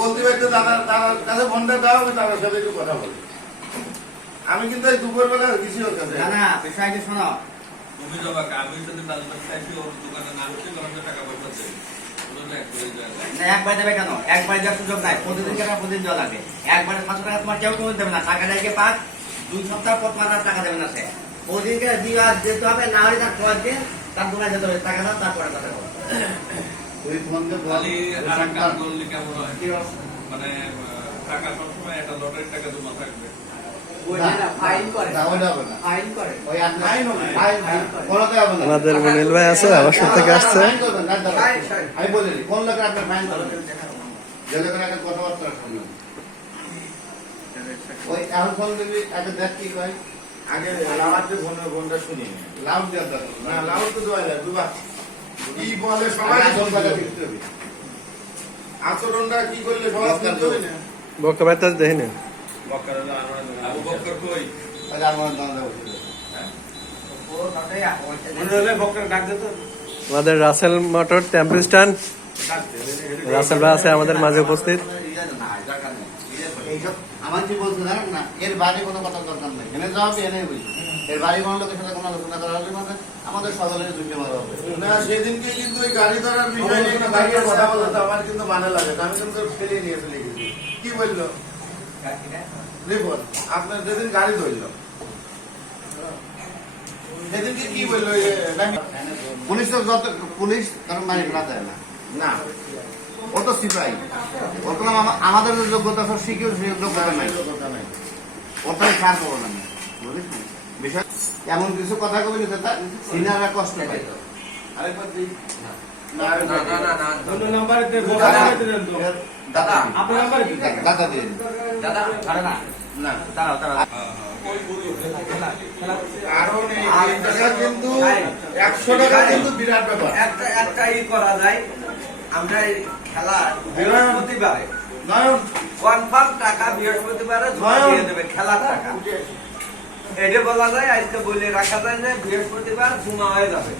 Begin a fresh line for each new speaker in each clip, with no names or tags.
বলতে পারতো দাদার দাদার কাছে ফোনটা দাও আমি দাদার সাথে একটু কথা বলি। আমি কিন্তু এই দুপুরবেলা গেছি ওর কাছে
না না বিষয়টি শোনো।
তুমি যাবা আমি যদি তালবাস খাইছি ওর দোকানে না হচ্ছে কারণ টাকা পয়সা দেবে।
একবার দেবে কেন? একবার দেওয়ার সুযোগ নাই। প্রতিদিন টাকা প্রতিদিন দেওয়া লাগবে একবারে পাঁচশো টাকা তোমার কেউ কেউ দেবে না। টাকা দেয় পাঁচ দুই সপ্তাহ পর তোমার টাকা দেবে না সে। প্রতিদিনকে দিয়ে আর দিতে হবে না হলে তার পরের দিন তার দোকানে যেতে হবে। টাকা দাও তারপরে কথা বলো
ওই ফোনটা
খালি আর এক করলে কেমন হয়? মানে টাকা সবসময় একটা লটারির টাকা জমা থাকবে।
আমাদের মনিল ভাই আছে আবাসন থেকে আসছে।
আমি বলে কোন লোকের আপনার ফাইন করবেন? যে লোকের আগে কথাবার্তা শুনবেন। ওই এখন ফোন দিবি? আগে দেখ কি কয়।
আগে লাউড যে ফোনের ফোনটা শুনি।
দেওয়ার দরকার
না লাউড তো দেওয়া যায় দুবার। কি বলে সবাই আচরণটা কি করলে? সবাই শুনতে হবে না?
বকা বাইতে দেখি না
আবু বক্কর কই?
তাহলে আমার দাম দেওয়া উচিত
হলে বক্তার ডাক দিত
আমাদের Rasel motor temple stand. Rasel ভাই আছে আমাদের মাঝে উপস্থিত।
আমার কি বলছে না এর বাইরে কোনো কথা দরকার নেই। এনে যাওয়া এনে বুঝি এর সাথে কোনো আলোচনা করা হবে মানে আমাদের সকলের ঝুঁকে মারা হবে।
না সেদিনকে কিন্তু ওই গাড়ি ধরার বিষয় নিয়ে দাঁড়িয়ে
দাঁড়িয়ে
কথা বলতে আমার কিন্তু মানে লাগে আমি কিন্তু ফেলে নিয়ে চলে গেছি। কি বলল? দেখুন আপনার যেদিন গাড়ি ধরলো সেদিনকে কি বলল
পুলিশ তো যত পুলিশ কারণ যায় না
না।
ও তো সিপাহী। ওর কোনো আমাদের যোগ্যতা সব শিখেও সেই যোগ্যতা নাই। ওর তাই ছাড় না। বুঝলিস না? বিষয় এমন কিছু কথা কবি না তা সিনাররা কষ্ট পায়। আরেকবার দিই।
না।
না না না না
অন্য নাম্বারে দে
দাদা
আপনার নাম্বারে দিন
দাদা দিয়ে দিন।
দাদা। পারে না।
না
দাঁড়াও। দাঁড়াও
কারণ এই তিন টাকা কিন্তু একশো টাকা কিন্তু বিরাট ব্যাপার।
একটা একটা ই করা যায়। আমরা খেলা বৃহস্পতিবারে কনফার্ম টাকা বৃহস্পতিবারে দিয়ে দেবে খেলার টাকা। এটা বলা যায় আজকে বলে রাখা যায় যে বৃহস্পতিবার জমা হয়ে যাবে।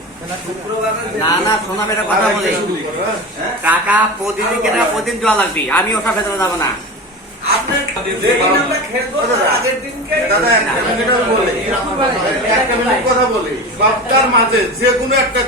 না না শোনো আমি একটা কথা বলি? টাকা প্রতিদিন কেনা প্রতিদিন দেওয়া লাগবে? আমি ওসব ভেতরে যাব না।
কথা বলি। সবটার মাঝে যে কোনো একটা